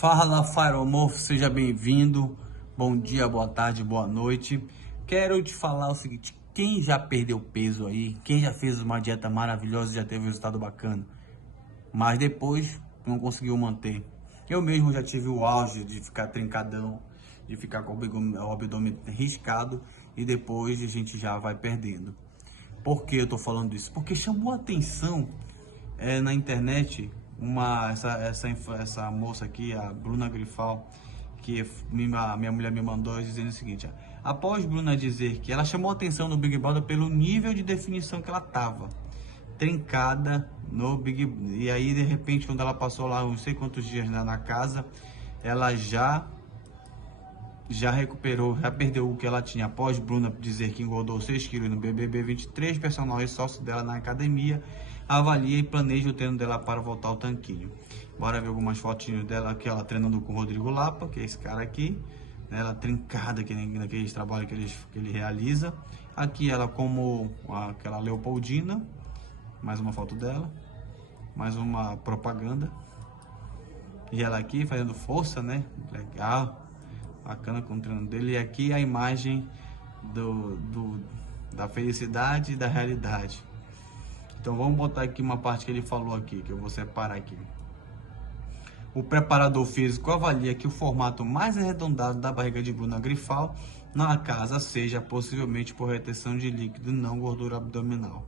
Fala, Firomorph, seja bem-vindo. Bom dia, boa tarde, boa noite. Quero te falar o seguinte: quem já perdeu peso aí, quem já fez uma dieta maravilhosa, já teve um resultado bacana, mas depois não conseguiu manter. Eu mesmo já tive o auge de ficar trincadão, de ficar com o abdômen riscado e depois a gente já vai perdendo. Por que eu tô falando isso? Porque chamou a atenção na internet essa moça aqui, a Bruna Grifal, que minha mulher me mandou dizendo o seguinte: após Bruna dizer que ela chamou a atenção no Big Brother pelo nível de definição que ela tava trincada no Big, e aí de repente quando ela passou lá não sei quantos dias na casa, ela já recuperou, já perdeu o que ela tinha. Após Bruna dizer que engordou 6 quilos no BBB 23, personal e sócio dela na academia avalia e planeja o treino dela para voltar ao tanquinho. Bora ver algumas fotinhas dela aqui, ela treinando com o Rodrigo Lapa, que é esse cara aqui, né? Ela trincada naqueles trabalhos que ele realiza. Aqui ela como aquela Leopoldina, mais uma foto dela, mais uma propaganda. E ela aqui fazendo força, né? Legal. Bacana com o treino dele. E aqui a imagem da felicidade e da realidade. Então vamos botar aqui uma parte que ele falou aqui, que eu vou separar aqui. O preparador físico avalia que o formato mais arredondado da barriga de Bruna Grifal na casa seja possivelmente por retenção de líquido, não gordura abdominal.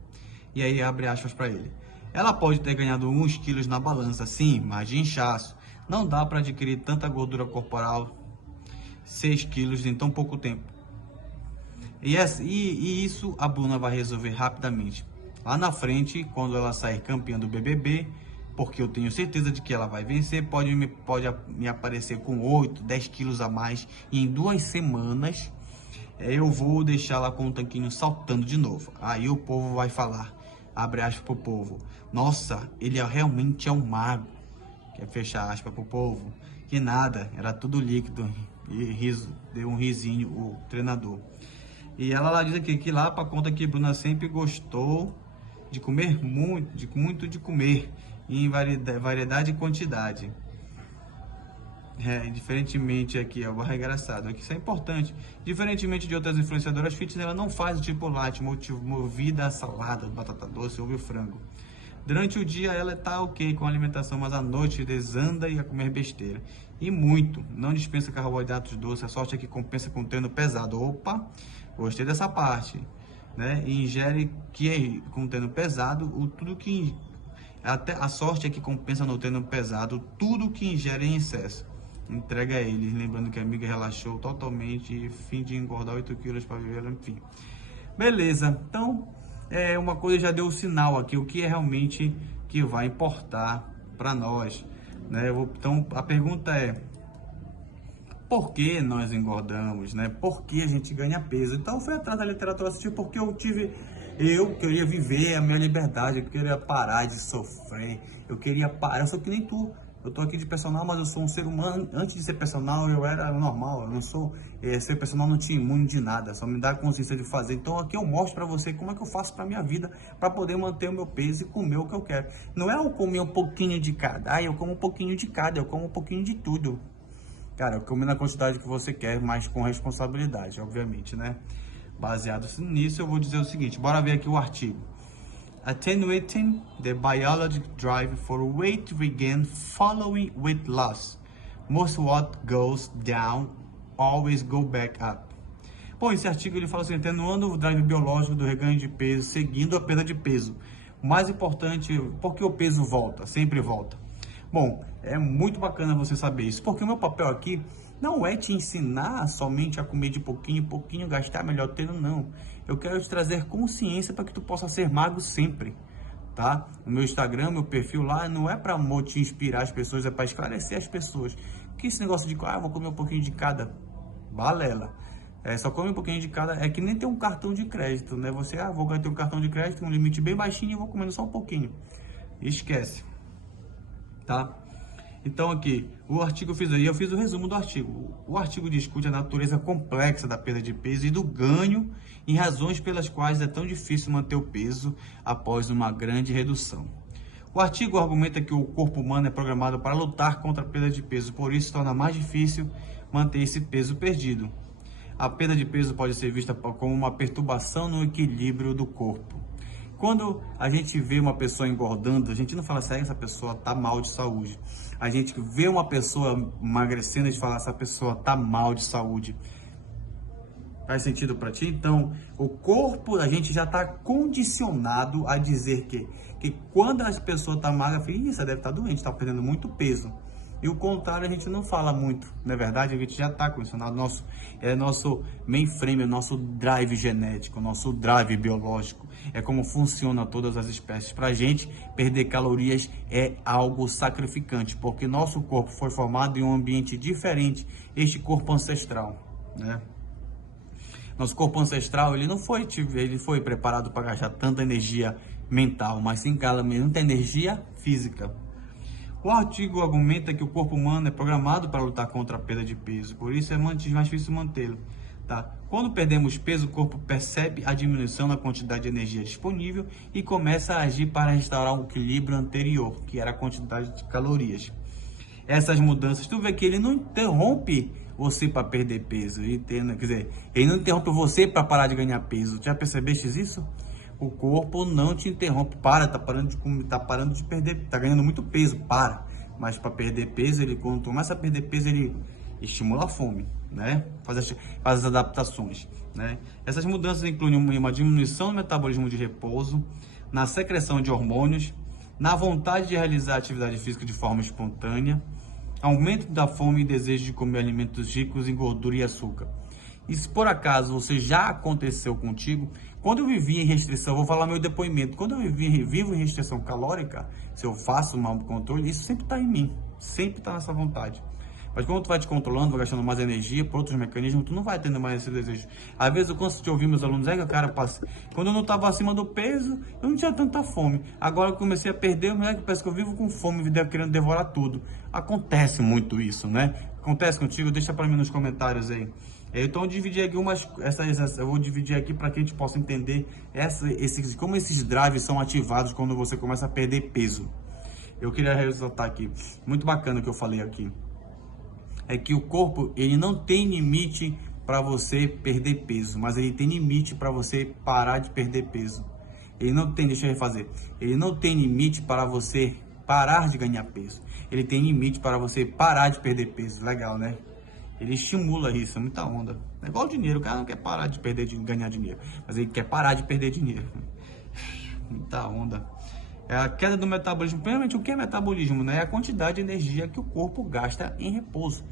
E aí abre aspas para ele. Ela pode ter ganhado uns quilos na balança, sim, mas de inchaço. Não dá para adquirir tanta gordura corporal, 6 quilos em tão pouco tempo. E isso a Bruna vai resolver rapidamente. Lá na frente, quando ela sair campeã do BBB, porque eu tenho certeza de que ela vai vencer, pode me aparecer com 8, 10 quilos a mais. E em 2 semanas, eu vou deixá-la com o tanquinho saltando de novo. Aí o povo vai falar, abre aspas pro povo: nossa, ele realmente é um mago. Quer fechar aspas pro povo? Que nada, era tudo líquido. E riso, deu um risinho o treinador. E ela lá diz aqui que lá para conta que Bruna sempre gostou de comer muito de comer, em variedade e quantidade. Diferentemente aqui, ó, é engraçado, aqui isso é importante. Diferentemente de outras influenciadoras fitness, ela não faz o tipo light, movida a salada, batata doce, ovo e frango. Durante o dia ela tá ok com a alimentação, mas à noite desanda e a comer besteira. E muito, não dispensa carboidratos doces, a sorte é que compensa com treino pesado. Opa, gostei dessa parte, né? E ingere com treino pesado, até a sorte é que compensa no treino pesado tudo que ingere em excesso. Entrega a ele, lembrando que a amiga relaxou totalmente, fim de engordar 8 quilos para viver, enfim. Beleza, então uma coisa já deu o sinal aqui, o que é realmente que vai importar para nós, né? Então a pergunta é: por que nós engordamos, né? Por que a gente ganha peso? Então foi atrás da literatura, assistir porque eu queria viver a minha liberdade, eu queria parar de sofrer, eu queria parar, eu sou que nem tu. Eu tô aqui de personal, mas eu sou um ser humano. Antes de ser personal, eu era normal. Eu não sou. Ser personal não tinha imune de nada. Só me dá a consciência de fazer. Então aqui eu mostro pra você como é que eu faço pra minha vida, pra poder manter o meu peso e comer o que eu quero. Não é eu comer um pouquinho de cada. Eu como um pouquinho de cada. Eu como um pouquinho de tudo. Cara, eu como na quantidade que você quer, mas com responsabilidade, obviamente, né? Baseado nisso, eu vou dizer o seguinte. Bora ver aqui o artigo. Attenuating the biologic drive for weight regain following weight loss. Most what goes down always go back up. Bom, esse artigo ele fala assim: atenuando o drive biológico do reganho de peso, seguindo a perda de peso. O mais importante, porque o peso volta, sempre volta. Bom, é muito bacana você saber isso, porque o meu papel aqui não é te ensinar somente a comer de pouquinho em pouquinho, gastar melhor treino, não. Eu quero te trazer consciência para que tu possa ser magro sempre, tá? No meu Instagram, meu perfil lá, não é para te inspirar as pessoas, é para esclarecer as pessoas. Que esse negócio de, vou comer um pouquinho de cada, balela. Só come um pouquinho de cada, é que nem ter um cartão de crédito, né? Você, vou ter um cartão de crédito, um limite bem baixinho e vou comendo só um pouquinho. Esquece, tá? Então aqui, eu fiz o resumo do artigo. O artigo discute a natureza complexa da perda de peso e do ganho e razões pelas quais é tão difícil manter o peso após uma grande redução. O artigo argumenta que o corpo humano é programado para lutar contra a perda de peso, por isso torna mais difícil manter esse peso perdido. A perda de peso pode ser vista como uma perturbação no equilíbrio do corpo. Quando a gente vê uma pessoa engordando, a gente não fala assim, essa pessoa está mal de saúde. A gente vê uma pessoa emagrecendo, a gente fala, essa pessoa está mal de saúde. Faz sentido para ti? Então, o corpo, a gente já está condicionado a dizer que quando a pessoa está magra, isso deve estar doente, está perdendo muito peso. E o contrário, a gente não fala muito. Na verdade, a gente já está condicionado. Nosso mainframe, nosso drive genético, nosso drive biológico. É como funciona todas as espécies. Para a gente, perder calorias é algo sacrificante, porque nosso corpo foi formado em um ambiente diferente, este corpo ancestral, né? Nosso corpo ancestral, ele foi preparado para gastar tanta energia mental, mas sim muita energia física. O artigo argumenta que o corpo humano é programado para lutar contra a perda de peso, por isso é mais difícil mantê-lo. Tá? Quando perdemos peso, o corpo percebe a diminuição na quantidade de energia disponível e começa a agir para restaurar o equilíbrio anterior, que era a quantidade de calorias. Essas mudanças, tu vê que ele não interrompe você para perder peso, entenda? Quer dizer, ele não interrompe você para parar de ganhar peso. Já percebeste isso? O corpo não te interrompe, tá parando de perder, tá ganhando muito peso, mas para perder peso, quando começa a perder peso, ele estimula a fome, né? Faz as adaptações, né? Essas mudanças incluem uma diminuição no metabolismo de repouso, na secreção de hormônios, na vontade de realizar atividade física de forma espontânea, aumento da fome e desejo de comer alimentos ricos em gordura e açúcar. E se por acaso você já aconteceu contigo, quando eu vivia em restrição, vou falar meu depoimento, quando eu vivo em restrição calórica, se eu faço um controle, isso sempre está em mim, sempre está nessa vontade. Mas quando tu vai te controlando, vai gastando mais energia por outros mecanismos, tu não vai tendo mais esse desejo. Às vezes eu canso de ouvir meus alunos, quando eu não estava acima do peso, eu não tinha tanta fome. Agora eu comecei a perder, parece que eu vivo com fome, querendo devorar tudo. Acontece muito isso, né? Acontece contigo? Deixa para mim nos comentários aí. Então eu dividi aqui eu vou dividir aqui para que a gente possa entender como esses drives são ativados quando você começa a perder peso. Eu queria ressaltar aqui, muito bacana o que eu falei aqui. É que o corpo, ele não tem limite para você perder peso, mas ele tem limite para você parar de perder peso. Deixa eu refazer. Ele não tem limite para você parar de ganhar peso. Ele tem limite para você parar de perder peso. Legal, né? Ele estimula isso, é muita onda. É igual dinheiro, o cara não quer parar de ganhar dinheiro, mas ele quer parar de perder dinheiro. Muita onda. É a queda do metabolismo. Primeiramente, o que é metabolismo? Né? É a quantidade de energia que o corpo gasta em repouso.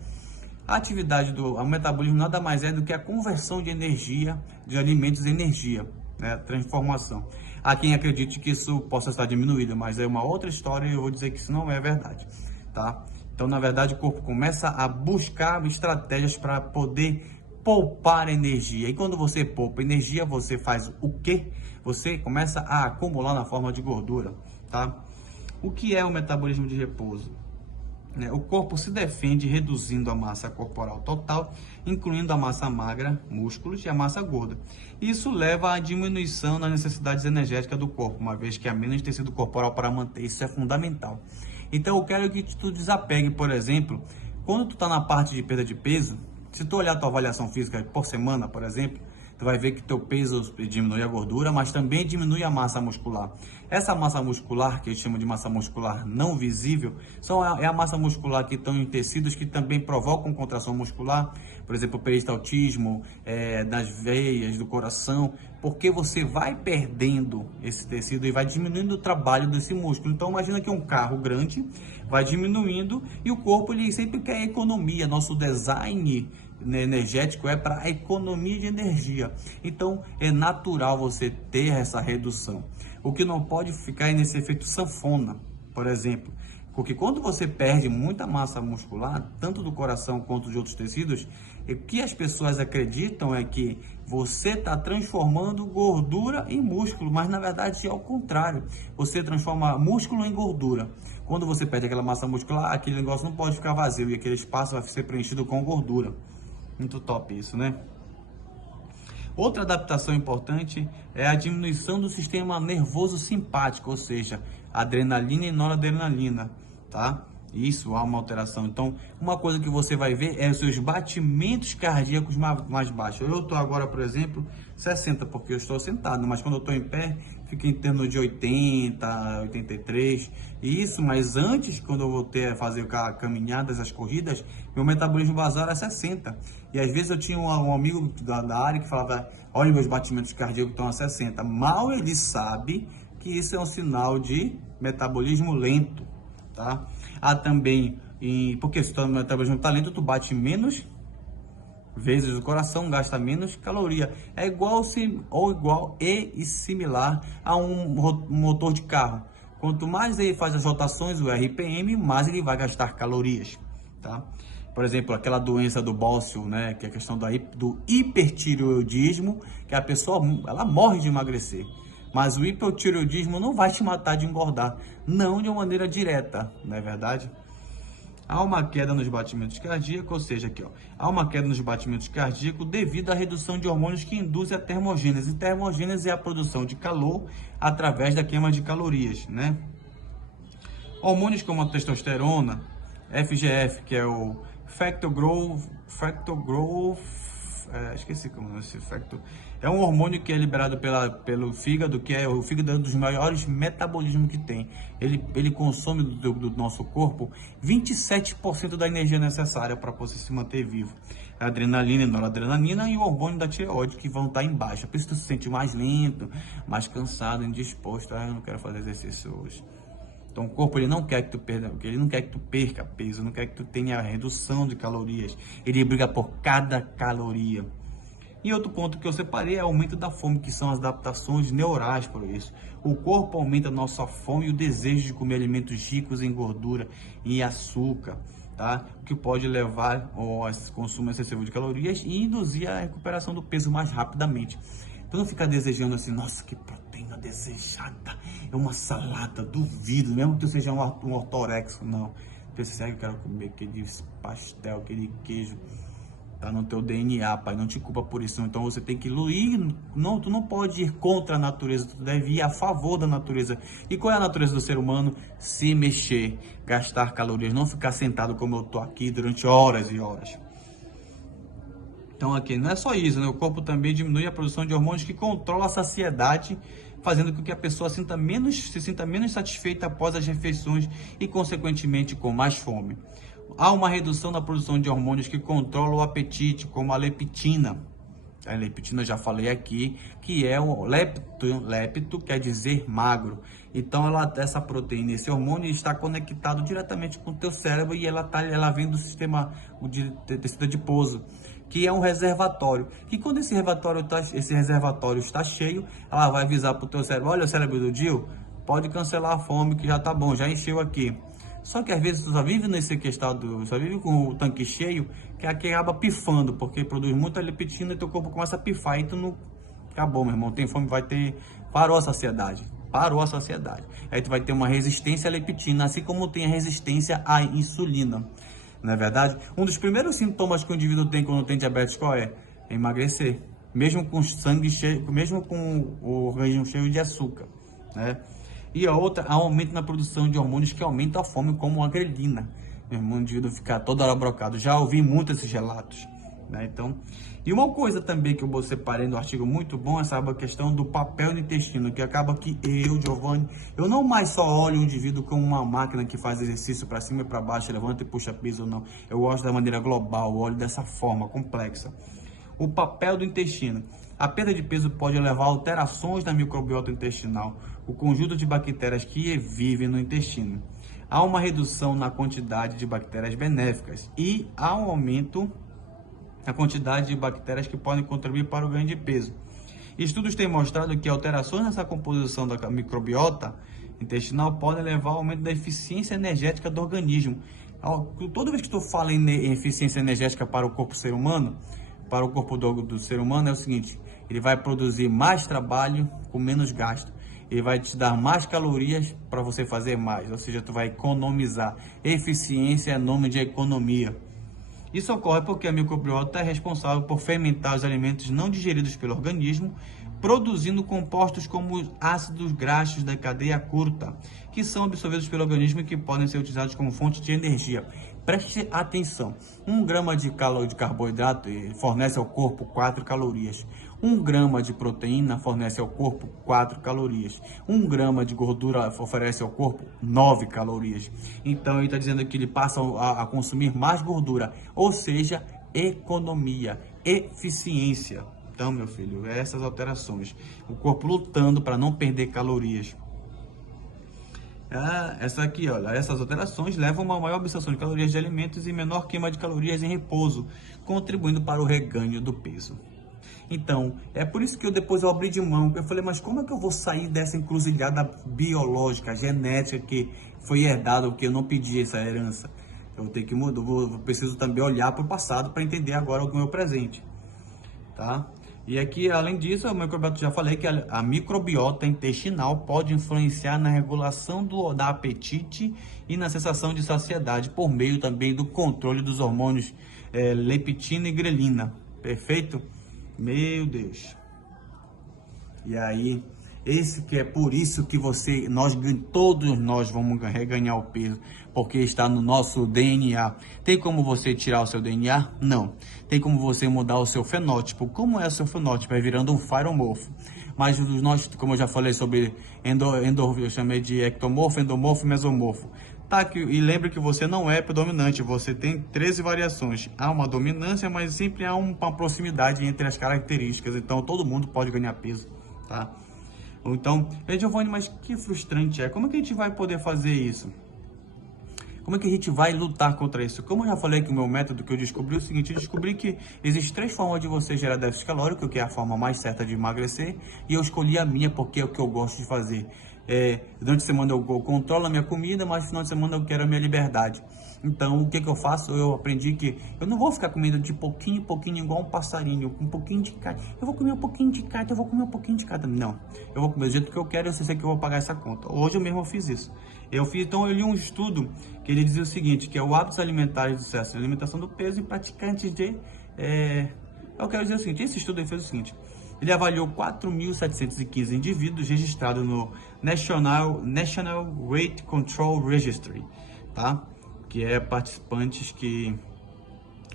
O metabolismo nada mais é do que a conversão de energia, de alimentos em energia, né? Transformação. Há quem acredite que isso possa estar diminuído, mas é uma outra história e eu vou dizer que isso não é verdade, tá? Então, na verdade, o corpo começa a buscar estratégias para poder poupar energia. E quando você poupa energia, você faz o quê? Você começa a acumular na forma de gordura, tá? O que é o metabolismo de repouso? O corpo se defende reduzindo a massa corporal total, incluindo a massa magra, músculos, e a massa gorda. Isso leva à diminuição nas necessidades energéticas do corpo, uma vez que há menos tecido corporal para manter. Isso é fundamental. Então eu quero que tu desapegue, por exemplo, quando tu está na parte de perda de peso, se tu olhar a tua avaliação física por semana, por exemplo, tu vai ver que teu peso diminui a gordura, mas também diminui a massa muscular. Essa massa muscular, que eles chamam de massa muscular não visível, é a massa muscular que estão em tecidos que também provocam contração muscular, por exemplo, peristaltismo, das veias, do coração, porque você vai perdendo esse tecido e vai diminuindo o trabalho desse músculo. Então imagina que um carro grande vai diminuindo e o corpo ele sempre quer economia. Nosso design energético é para a economia de energia. Então é natural você ter essa redução. O que não pode ficar é nesse efeito sanfona, por exemplo. Porque quando você perde muita massa muscular, tanto do coração quanto de outros tecidos, o que as pessoas acreditam é que você está transformando gordura em músculo, mas na verdade é ao contrário. Você transforma músculo em gordura. Quando você perde aquela massa muscular, aquele negócio não pode ficar vazio e aquele espaço vai ser preenchido com gordura. Muito top isso, né? Outra adaptação importante é a diminuição do sistema nervoso simpático, ou seja, adrenalina e noradrenalina, tá? Isso há uma alteração. Então, uma coisa que você vai ver é os seus batimentos cardíacos mais baixos. Eu estou agora, por exemplo, 60, porque eu estou sentado, mas quando eu estou em pé, fica em torno de 80, 83. Isso, mas antes, quando eu voltei a fazer caminhadas, as corridas, meu metabolismo basal era 60. E às vezes eu tinha um amigo da área que falava, olha, meus batimentos cardíacos estão a 60. Mal ele sabe que isso é um sinal de metabolismo lento, tá? Há também, porque se tu metabolismo está lento, tu bate menos vezes o coração, gasta menos caloria. É igual e similar a um motor de carro. Quanto mais ele faz as rotações, o RPM, mais ele vai gastar calorias, tá? Por exemplo, aquela doença do bócio, né, que é a questão do hipertireoidismo, que a pessoa ela morre de emagrecer. Mas o hipotireoidismo não vai te matar de engordar, não de uma maneira direta, não é verdade? Há uma queda nos batimentos cardíacos, ou seja, aqui, ó, há uma queda nos batimentos cardíacos devido à redução de hormônios que induzem a termogênese. Termogênese é a produção de calor através da queima de calorias, né? Hormônios como a testosterona, FGF, que é o factor growth, esqueci como é esse factor. É um hormônio que é liberado pelo fígado, que é o fígado é um dos maiores metabolismos que tem. Ele consome do nosso corpo 27% da energia necessária para você se manter vivo. A adrenalina e noradrenalina e o hormônio da tireoide que vão estar em baixa. Por isso tu se sente mais lento, mais cansado, indisposto. Eu não quero fazer exercício hoje. Então o corpo ele não quer que tu perca peso, não quer que tu tenha redução de calorias. Ele briga por cada caloria. E outro ponto que eu separei é o aumento da fome, que são as adaptações neurais por isso. O corpo aumenta a nossa fome e o desejo de comer alimentos ricos em gordura e açúcar, tá? O que pode levar ao consumo excessivo de calorias e induzir a recuperação do peso mais rapidamente. Então não ficar desejando assim, nossa, que proteína desejada, é uma salada, duvido, mesmo que tu seja um ortorexo, não. Pensa, sério que eu quero comer aquele pastel, aquele queijo. Tá no teu DNA, pai, não te culpa por isso. Então você tem que ir, não, tu não pode ir contra a natureza, tu deve ir a favor da natureza. E qual é a natureza do ser humano? Se mexer, gastar calorias, não ficar sentado como eu tô aqui durante horas e horas. Então aqui não é só isso, né? O corpo também diminui a produção de hormônios que controlam a saciedade, fazendo com que a pessoa se sinta menos satisfeita após as refeições e consequentemente com mais fome. Há uma redução na produção de hormônios que controlam o apetite, como a leptina. A leptina eu já falei aqui, que é o lepto quer dizer magro. Então essa proteína, esse hormônio está conectado diretamente com o teu cérebro e ela vem do sistema de tecido adiposo, que é um reservatório. E quando esse reservatório está cheio, ela vai avisar para o teu cérebro, olha o cérebro do Gil, pode cancelar a fome que já tá bom, já encheu aqui. Só que às vezes tu só vive nesse estado, só vive com o tanque cheio, que acaba pifando, porque produz muita leptina e teu corpo começa a pifar e tu não... Acabou, meu irmão, tem fome, parou a saciedade. Aí tu vai ter uma resistência à leptina, assim como tem a resistência à insulina. Não é verdade? Um dos primeiros sintomas que o indivíduo tem quando tem diabetes qual é? É emagrecer. Mesmo com sangue cheio, mesmo com o organismo cheio de açúcar, né? E a outra, há um aumento na produção de hormônios que aumentam a fome, como a grelina. Meu irmão, o indivíduo ficar toda hora brocado. Já ouvi muito esses relatos, né? Então, e uma coisa também que eu separei no artigo muito bom é a questão do papel do intestino, que acaba que Giovanni, eu não mais só olho o indivíduo como uma máquina que faz exercício para cima e para baixo, levanta e puxa peso, não. Eu gosto da maneira global, eu olho dessa forma complexa. O papel do intestino. A perda de peso pode levar a alterações na microbiota intestinal, o conjunto de bactérias que vivem no intestino. Há uma redução na quantidade de bactérias benéficas e há um aumento na quantidade de bactérias que podem contribuir para o ganho de peso. Estudos têm mostrado que alterações nessa composição da microbiota intestinal podem levar ao aumento da eficiência energética do organismo. Toda vez que tu fala em eficiência energética para o corpo ser humano, para o corpo do ser humano é o seguinte, ele vai produzir mais trabalho com menos gasto. Ele vai te dar mais calorias para você fazer mais, ou seja, tu vai economizar. Eficiência é nome de economia. Isso ocorre porque a microbiota é responsável por fermentar os alimentos não digeridos pelo organismo produzindo compostos como os ácidos graxos da cadeia curta, que são absorvidos pelo organismo e que podem ser utilizados como fonte de energia. Preste atenção, 1 grama de carboidrato fornece ao corpo 4 calorias. 1 grama de proteína fornece ao corpo 4 calorias. 1 grama de gordura oferece ao corpo 9 calorias. Então ele está dizendo que ele passa a consumir mais gordura, ou seja, economia, eficiência. Então, meu filho, essas alterações, o corpo lutando para não perder calorias. Essa aqui, olha, essas alterações levam a uma maior absorção de calorias de alimentos e menor queima de calorias em repouso, contribuindo para o reganho do peso. Então, é por isso que depois eu abri de mão, eu falei, mas como é que eu vou sair dessa encruzilhada biológica, genética, que foi herdada, que eu não pedi essa herança? Eu vou ter que mudar, eu preciso também olhar para o passado para entender agora o meu presente, tá? E aqui, além disso, o microbiota, já falei que a microbiota intestinal pode influenciar na regulação da apetite e na sensação de saciedade, por meio também do controle dos hormônios leptina e grelina. Perfeito? Meu Deus. E aí, esse que é por isso que todos nós vamos reganhar o peso, porque está no nosso DNA. Tem como você tirar o seu DNA? Não. Tem como você mudar o seu fenótipo. Como é o seu fenótipo? É virando um firomorfo. Mas nós, como eu já falei sobre eu chamei de ectomorfo, endomorfo e mesomorfo. Tá, e lembre que você não é predominante, você tem 13 variações. Há uma dominância, mas sempre há uma proximidade entre as características. Então todo mundo pode ganhar peso, tá? Então, Giovanni, mas que frustrante é. Como é que a gente vai poder fazer isso? Como é que a gente vai lutar contra isso? Como eu já falei que o meu método que eu descobri é o seguinte, eu descobri que existem 3 formas de você gerar déficit calórico, que é a forma mais certa de emagrecer, e eu escolhi a minha porque é o que eu gosto de fazer. Durante a semana eu controlo a minha comida, mas no final de semana eu quero a minha liberdade. Então, o que eu faço? Eu aprendi que eu não vou ficar comendo de pouquinho em pouquinho, igual um passarinho, com um pouquinho de cada. Eu vou comer um pouquinho de cada, eu vou comer um pouquinho de cada. Não, eu vou comer do jeito que eu quero, eu sei que eu vou pagar essa conta. Hoje eu mesmo fiz isso. Então eu li um estudo que ele dizia o seguinte, que é o Hábitos Alimentares do Sucesso, alimentação do peso e praticantes de... Eu quero dizer o seguinte, esse estudo ele fez o seguinte, ele avaliou 4.715 indivíduos registrados no National Weight Control Registry, tá? Que é participantes que,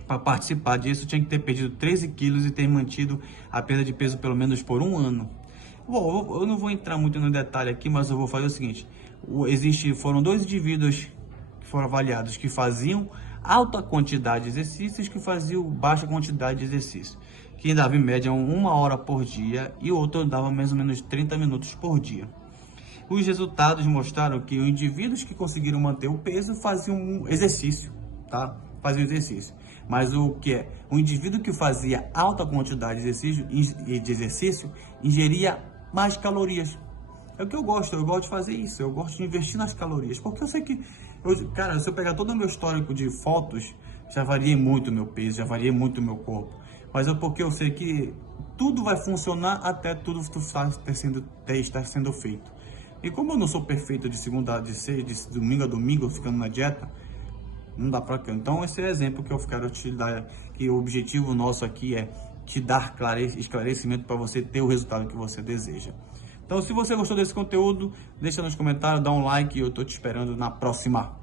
para participar disso, tinha que ter perdido 13 quilos e ter mantido a perda de peso pelo menos por 1 ano. Bom, eu não vou entrar muito no detalhe aqui, mas eu vou fazer o seguinte, foram 2 indivíduos que foram avaliados que faziam alta quantidade de exercícios, que faziam baixa quantidade de exercício, que dava em média 1 hora por dia e o outro dava mais ou menos 30 minutos por dia. Os resultados mostraram que os indivíduos que conseguiram manter o peso faziam um exercício, tá? Faziam exercício. Mas o indivíduo que fazia alta quantidade de exercício ingeria mais calorias. É o que eu gosto de fazer isso, eu gosto de investir nas calorias, porque eu sei que, cara, se eu pegar todo o meu histórico de fotos, já variei muito o meu peso, já variei muito o meu corpo, mas porque eu sei que tudo vai funcionar até tudo estar sendo feito. E como eu não sou perfeito de domingo a domingo, ficando na dieta, não dá pra... Então esse é o exemplo que eu quero te dar, que o objetivo nosso aqui é te dar esclarecimento para você ter o resultado que você deseja. Então, se você gostou desse conteúdo, deixa nos comentários, dá um like e eu tô te esperando na próxima.